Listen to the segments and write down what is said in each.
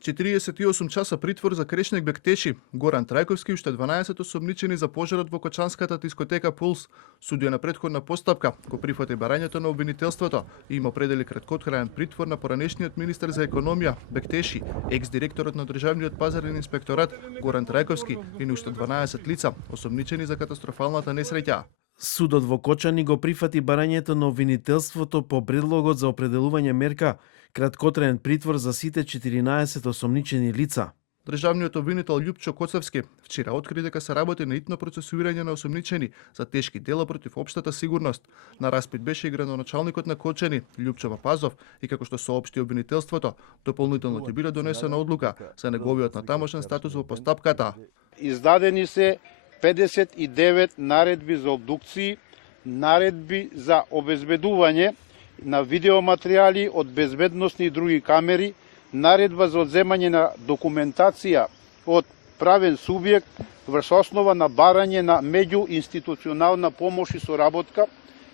48 часа притвор за Крешник Бектеши, Горан Трајковски и уште 12 осомничени за пожарот во кочанската дискотека Пулс. Судија на претходна постапка го прифати барањето на обвинителството и им определи краткотраен притвор на поранешниот министер за економија Бектеши, екс-директорот на Државниот пазарен инспекторат Горан Трајковски и на уште 12 лица осомничени за катастрофалната несреќа. Судот во Кочани го прифати барањето на обвинителството по предлогот за определување мерка краткотраен притвор за сите 14 осомничени лица. Државниот обвинител Љупчо Коцевски вчера откри дека се работи на итно процесуирање на осомничени за тешки дела против општата сигурност. На распит беше и градоначалникот на Кочани Љупчо Папазов и како што соопшти обвинителството, дополнително ќе биде донесена одлука за неговиот натамошен статус во постапката. Издадени се 59 наредби за обдукции, наредби за обезбедување на видеоматеријали од безбедносни и други камери, наредба за одземање на документација од правен субјект врз основа на барање на меѓуинституционална помош и соработка,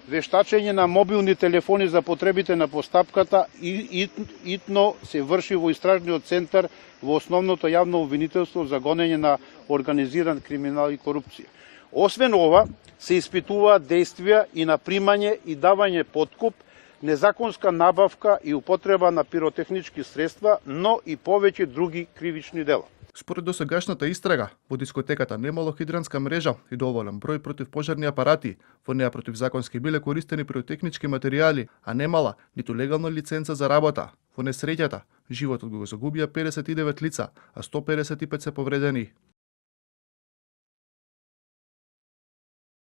вештачење на мобилни телефони за потребите на постапката и итно се врши во истражниот центар во основното јавно обвинителство за гонење на организиран криминал и корупција. Освен ова, се испитуваат действија и на примање и давање подкуп, незаконска набавка и употреба на пиротехнички средства, но и повеќе други кривични дела. Според досегашната истрага, во дискотеката немало хидранска мрежа и доволен број противпожарни апарати. Во неа противзаконски биле користени пиротехнички материјали, а немала ниту легална лиценца за работа. Во несреќата, животот го загубија 59 лица, а 155 се повредени.